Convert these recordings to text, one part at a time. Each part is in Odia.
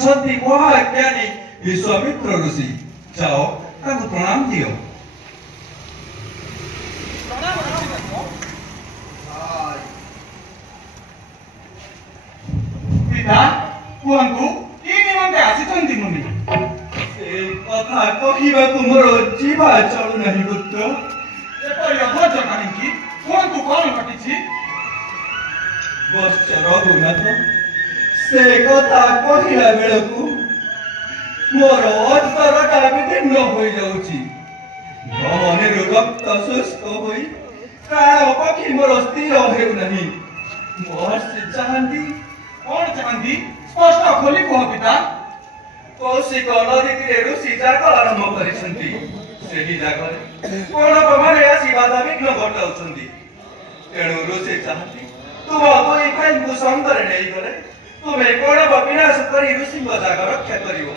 ହେଉଛନ୍ତି ମହାଜ୍ଞାନୀ ବିଶ୍ୱାମିତ୍ର ଋଷି। ଯାଅ ତାଙ୍କୁ ପ୍ରଣାମ ଦିଅ। ପିତା କୁହନ୍ତୁ କି ନିମନ୍ତେ ଆସିଛନ୍ତି ମୁନି? ସେ କଥା କହିବାକୁ ମୋର ଜିଭା ଚଳୁନାହିଁ ପୁତ୍ର। ଏପରି ଅଧୈର୍ଯ୍ୟ କାହିଁକି? କୁହନ୍ତୁ କଣ ଘଟିଛି? ବତ୍ସ ରଘୁନାଥ, ସେ କଥା କହିଲା ବେଳକୁ ମୋର ଅନ୍ତରଟା ବିଦୀର୍ଣ୍ଣ ହୋଇଯାଉଛି। ଧମନୀରୁ ରକ୍ତ ଶୁଷ୍କ ହୋଇ ପ୍ରାଣ ପକ୍ଷୀ ମୋର ସ୍ଥିର ହେଉନାହିଁ। ମହର୍ଷି ଚାହାନ୍ତି କଣ ଚାହାନ୍ତି? ସ୍ପଷ୍ଟ ଖୋଲି କୁହ ପିତା। କୌଶିକ ନଦୀ ତୀରେ ଋଷି ଯାଗ ଆରମ୍ଭ କରିଛନ୍ତି। ସେହି ଜାଗରେ କୌରବମାନେ ଆସି ବାଧାବିଘ୍ନ ଘଟାଉଛନ୍ତି। ତେଣୁ ଋଷି ଚାହାନ୍ତି ତୁମ ଦୁଇ ଭାଇଙ୍କୁ ସଙ୍ଗରେ ନେଇଗଲେ ତୁମେ କୌରବ ବିନାଶ କରି ଋଷିଙ୍କ ଜାଗ ରକ୍ଷା କରିବ।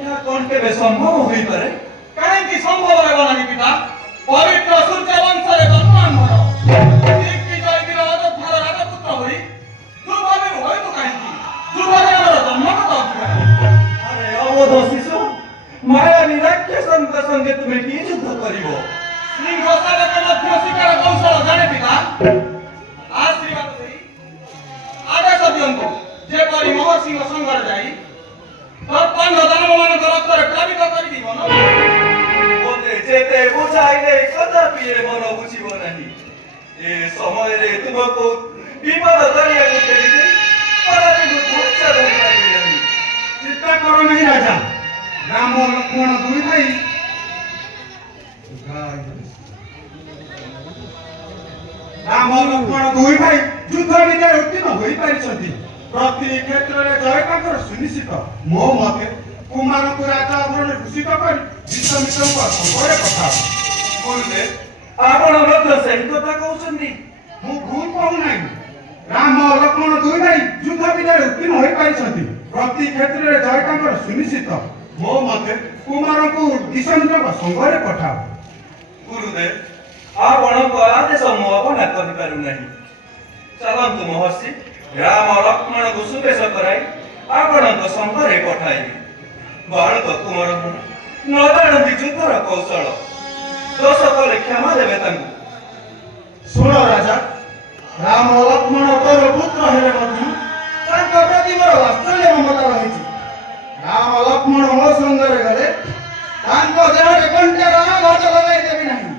ଏହା କଣ କେବେ ସମ୍ଭବ ହୋଇପାରେ? କାହିଁକି ସମ୍ଭବ ହେବ ନାହିଁ ପିତା? ପବିତ୍ର ସୂର୍ଯ୍ୟ ବଂଶରେ ଜନ୍ମ ଆମର। ଦିଗ୍ବିଜୟ ଅଯୋଧ୍ୟାର ରାଜପୁତ୍ର ହୋଇ ଯୁବତୀରୁ ହୋଇବୁ କାହିଁକି? ଯୁବତୀ ଆମର ଜନ୍ମଗତ ଅଧିକାର। ଆରେ ଅବୋଧ ଶିଶୁ, ମାୟାବୀ ରାକ୍ଷସଙ୍କ ସଙ୍ଗେ ତୁମେ କି ଯୁଦ୍ଧ କରିବ? ସିଂହ ଶାବକ ମଧ୍ୟ ଶିକାର କୌଶଳ ଜାଣେ ପିତା। ଆଶୀର୍ବାଦ ଦେଇ ଆଦେଶ ଦିଅନ୍ତୁ ଯେପରି ମହର୍ଷିଙ୍କ ସଙ୍ଗରେ ଯାଇ ତତ୍ପନ୍ନ ଦାନବମାନଙ୍କ ରକ୍ତରେ ପ୍ଳାବିତ କରିଦିବ। ମୋତେ ଯେତେ ବୁଝାଇଲେ କଦାପି ଏ ମନ ବୁଝିବ ନାହିଁ। ଏ ସମୟରେ ତୁମକୁ ବିପଦ କରିବାକୁ ଠେଲିଦେଇ କଦାପି ମୁଁ ଧୈର୍ଯ୍ୟ ଧରିପାରିବି ନାହିଁ। ଚିନ୍ତା କର ନାହିଁ ରାଜା। ରାମ ଲକ୍ଷ୍ମଣ ଦୁଇ ଭାଇ ଯୁଦ୍ଧ ବିଦ୍ୟାରେ ଉତ୍ତୀର୍ଣ୍ଣ ହୋଇପାରିଛନ୍ତି। ପ୍ରତି କ୍ଷେତ୍ରରେ ଜୟ ତାଙ୍କର ସୁନିଶ୍ଚିତ। ମୋ ମତେ କୁମାରଙ୍କୁ ରାଜା ଅଭରଣରେ ଭୂଷିତ କରି ବିଶ୍ୱାମିତ୍ରଙ୍କ ସଙ୍ଗରେ ପଠାଅ। ଗୁରୁଦେବ, ଆପଣ ମଧ୍ୟ ସେହି କଥା କହୁଛନ୍ତି? ମୁଁ ଭୁଲ କହୁନାହିଁ। ରାମ ଲକ୍ଷ୍ମଣ ଦୁଇ ଭାଇ ଯୁଦ୍ଧ ବିଦ୍ୟାରେ ଉତ୍ତୀର୍ଣ୍ଣ ହୋଇପାରିଛନ୍ତି। ପ୍ରତି କ୍ଷେତ୍ରରେ ଜୟ ତାଙ୍କର ସୁନିଶ୍ଚିତ। ମୋ ମତେ କୁମାରଙ୍କୁ ବିଶ୍ୱାମିତ୍ରଙ୍କ ସଙ୍ଗରେ ପଠାଅ। ଗୁରୁଦେବ, ଆପଣଙ୍କ ଆଦେଶ ମୁଁ ଅବହେଳା କରିପାରୁନାହିଁ। ଚାଲନ୍ତୁ ମହର୍ଷି, ରାମ ଲକ୍ଷ୍ମଣଙ୍କୁ ସୁବେଶ କରାଇ ଆପଣଙ୍କ ସଙ୍ଗରେ ପଠାଇବି। ବାଳକ କୁମାର ନ ଜାଣନ୍ତି ଯୁଦ୍ଧର କୌଶଳ। ଦୋଷ କଲେ କ୍ଷମା ଦେବେ ତାଙ୍କୁ। ଶୁଣ ରାଜା, ରାମ ଲକ୍ଷ୍ମଣ ତୋର ପୁତ୍ର ହେଲେ ମଧ୍ୟ ତାଙ୍କ ପ୍ରତି ମୋର ବାତ୍ସଲ୍ୟ ମମତା ରହିଛି। ରାମ ଲକ୍ଷ୍ମଣ ମୋ ସଙ୍ଗରେ ଗଲେ ତାଙ୍କ ଦେହରେ କଣ୍ଟାର ଆଘାତ ଲଗାଇ ଦେବି ନାହିଁ।